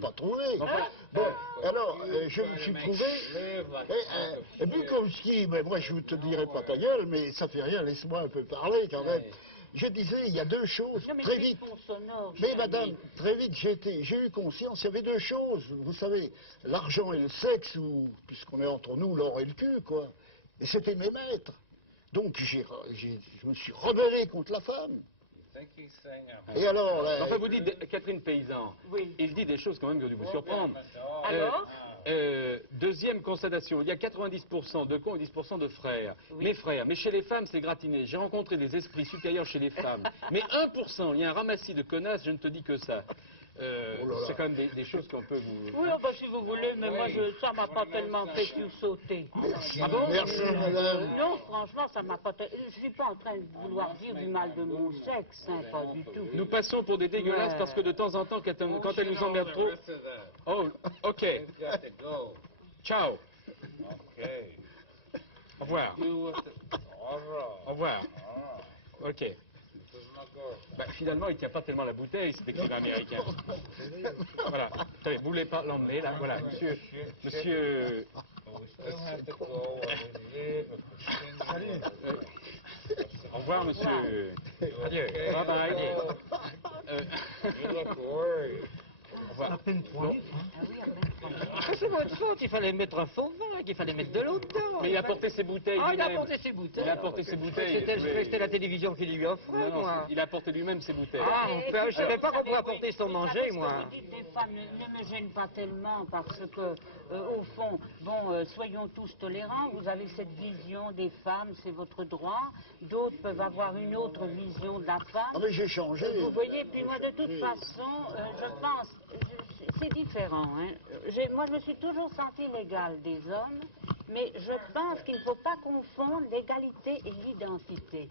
pas trouvé. Bon, alors, je me suis trouvé. Et Bukowski, mais moi je ne te dirai pas ta gueule, mais ça fait rien, laisse-moi un peu parler quand même. Je disais, il y a deux choses, Non, mais très vite. Sonore, Mais madame, très vite, j'ai eu conscience, il y avait deux choses. Vous savez, l'argent et le sexe, ou puisqu'on est entre nous, l'or et le cul, quoi. Et c'était mes maîtres. Donc je me suis rebellé contre la femme. Et alors là, Enfin, vous dites, Catherine Paysan, Oui. il dit des choses quand même qui ont dû vous surprendre. Alors Deuxième constatation, il y a 90% de cons et 10% de frères. Oui. Mes frères, mais chez les femmes, c'est gratiné. J'ai rencontré des esprits supérieurs chez les femmes. Mais 1%, il y a un ramassis de connasses, je ne te dis que ça. C'est quand même des choses qu'on peut vous... Oui, oh, bah, si vous voulez, mais moi, ça m'a pas tellement fait sursauter. merci, Ah bon merci madame. Non, franchement, ça m'a pas... Je suis pas en train de vouloir dire du mal de mon sexe, hein, pas du tout. Nous passons pour des dégueulasses Ouais. parce que de temps en temps, quand elle nous emmerde trop... Oh, ok. Ciao. Au revoir. Au revoir. Ok. Bah, finalement, il ne tient pas tellement la bouteille, cet écrivain américain. Voilà. Attendez, vous voulez pas l'emmener, là? Voilà, monsieur... Au revoir, monsieur. Adieu. Bye bye. Au revoir. Bon. C'est votre faute, il fallait mettre un faux vin, qu'il fallait mettre de l'eau dedans. Mais il a apporté ses bouteilles Ah, il a lui-même. apporté ses bouteilles. Il a apporté ses bouteilles. C'était la télévision qui lui offrait, Non, non, moi. il a apporté lui-même ses bouteilles. Ah, je ne savais pas qu'on pouvait apporter son Oui, manger, parce que moi. vous dites, des femmes ne me gênent pas tellement parce que, au fond, bon, soyons tous tolérants. Vous avez cette vision des femmes, c'est votre droit. D'autres peuvent avoir une autre vision de la femme. Ah mais j'ai changé. Vous voyez, puis moi, de toute façon, je pense, c'est différent. Hein. Moi, je me suis toujours sentie l'égale des hommes, mais je pense qu'il ne faut pas confondre l'égalité et l'identité.